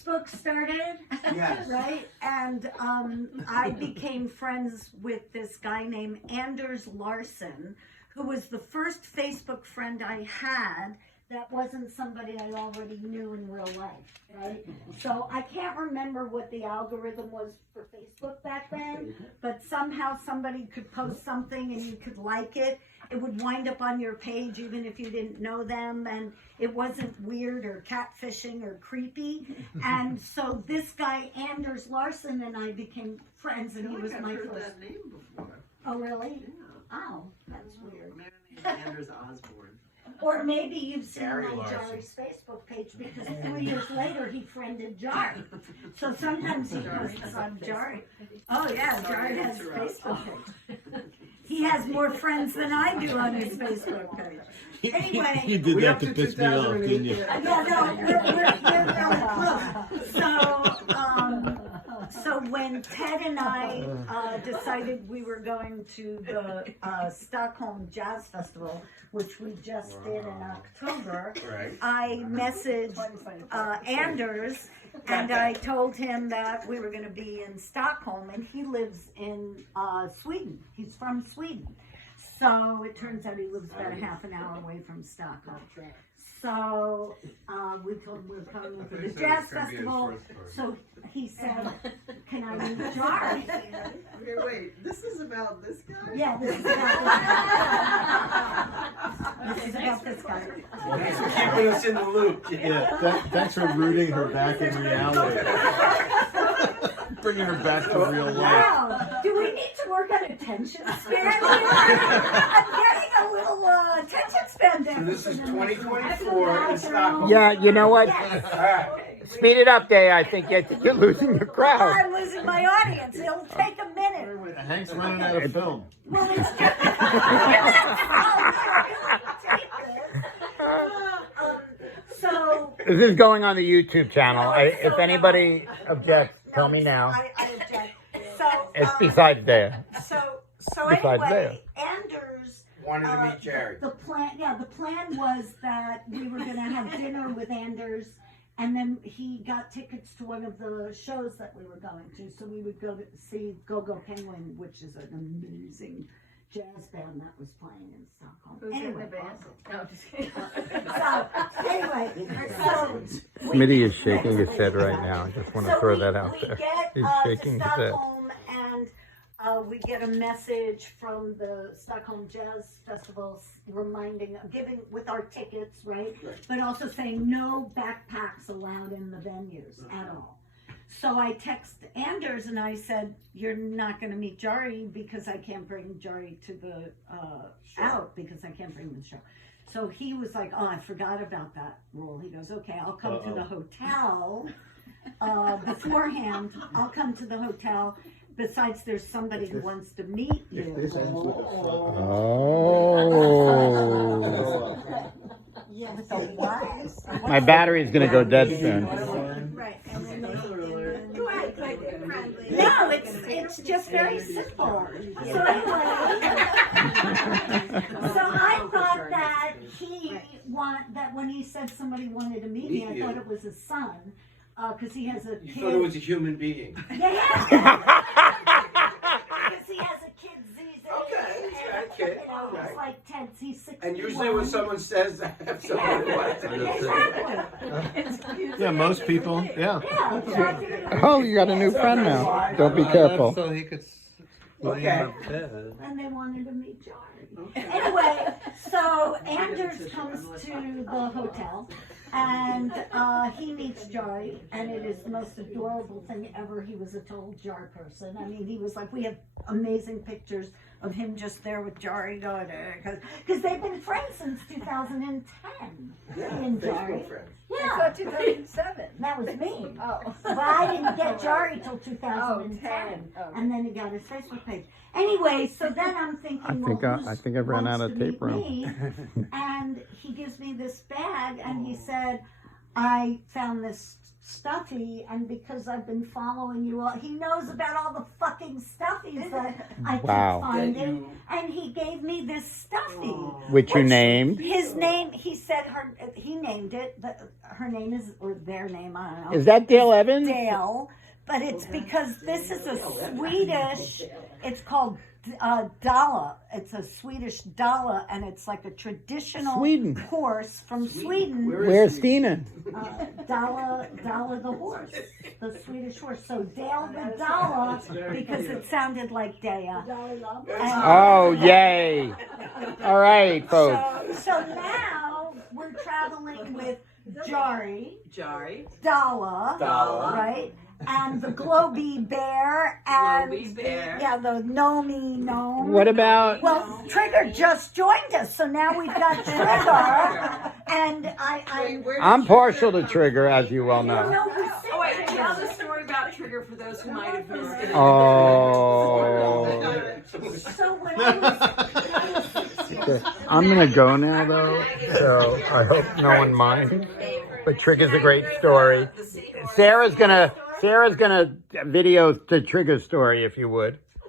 Facebook started, Yes. right? And I became friends with this guy named Anders Larson, who was the first Facebook friend I had that wasn't somebody I already knew in real life, right? So I can't remember what the algorithm was for Facebook back then, but somehow somebody could post something and you could like it. It would wind up on your page even if you didn't know them, and it wasn't weird or catfishing or creepy. And so this guy, Anders Larson, and I became friends, and he was my I've heard first. that name before. Oh, really? Yeah. Oh, that's weird. Anders Osborne. Or maybe you've seen Gary my Larson. Jari's Facebook page, because 3 years later he friended Jari. So sometimes he posts on Jari. Oh yeah, Jari has a Facebook page. He has more friends than I do on his Facebook page. Anyway. You did We that up to to piss me off, didn't you? 2008? Yeah, no, we're really close. So when Ted and I decided we were going to the Stockholm Jazz Festival, which we just did in October, Right. I messaged Anders, and I told him that we were going to be in Stockholm, and he lives in Sweden. He's from Sweden. So it turns out he lives about a half an hour away from Stockholm. So we told him we were coming for the jazz festival. So he said, "Can I meet Jari?" Okay, wait. This is about this guy? Yeah, this is about this guy. Thanks for keeping us in the loop. Yeah, thanks for rooting her back in reality. Bringing her back to real life. Wow, do we need to work on attention span? I'm getting a little attention span So deficit. this is 2024 in Stockholm. Yeah, you know what? Yes. All right. Speed it up, Day. I think you're losing the crowd. I'm losing my audience. It'll take a minute. Hank's running out of film. Well, it's just... So... This is going on the YouTube channel. If anybody objects, tell me now. I object. So, It's besides Day. so besides anyway, Anders... Wanted to meet Jerry. The plan was that we were going to have dinner with Anders, and then he got tickets to one of the shows that we were going to. So we would go to see Go-Go Penguin, which is an amazing jazz band that was playing in Stockholm. So Smitty is shaking his head right now. I just want to throw that out we there. get He's shaking to his head. Stockholm, and we get a message from the Stockholm Jazz Festival reminding, giving with our tickets, right? But also saying no backpacks allowed in the venues at all. So I text Anders and I said, "You're not going to meet Jari because I can't bring Jari to the out because I can't bring him to the show." So he was like, "Oh, I forgot about that rule." He goes, "Okay, I'll come to the hotel beforehand. I'll come to the hotel. Besides, there's somebody who wants to meet you." This ends with a fuck. Oh. Yes. So what? My battery is going to go dead soon. Right. And then go ahead, friendly. No, it's just very simple. So anyway, so I thought that that when he said somebody wanted to meet me, I thought it was his son, because he has a You kid. thought it was a human being. Yeah. Because he has a kid, Zize. Okay, he's got a kid, You know, right. he's like 10, he's 61. And usually when someone says I have someone who wants to Exactly. Yeah, most people. Yeah. Yeah, so I figured it was- Oh, you got a new friend now. Don't be careful. So he could. Okay. And they wanted to meet Jari. Anyway, so Anders comes to the hotel, and he meets Jari, and it is the most adorable thing ever. He was a total jar person. I mean, he was like, we have amazing pictures of him just there with Jari going, because they've been friends since 2010. Yeah, He and Facebook Jari. friends. Yeah, 2007. that was me. Oh. But I didn't get Jari till 2010, Oh, 10. and then he got his Facebook page. Anyway, so then I'm thinking, I think I've run out of tape room. And he gives me this bag, and he said, "I found this Stuffy, and because I've been following you all, he knows about all the fucking Stuffies that I keep Wow. finding, and he gave me this Stuffy. Which you named. His name, he said he named it, her name is, or their name, I don't know. Is that Dale Evans? Dale, but it's because this is a Swedish, it's called Dala. It's a Swedish Dala, and it's like a traditional Sweden. horse from Sweden. Where's Stina? Dala the horse, the Swedish horse. So Dale the Dala, because it sounded like Dea. Oh, yay. All right, folks. So now we're traveling with Jari, Jari. Dala, right? And the Globy Bear and Globy Bear. Yeah, the Nomi Gnome. What about... Well, Trigger just joined us, so now we've got Trigger, and I'm partial to Trigger, as you well know. Oh, wait, tell the story about Trigger for those who might have missed it. Oh. So when I was I'm going to go now, though, so I hope no one minds. But Trigger's a great story. Sarah's gonna video the Trigger story, if you would.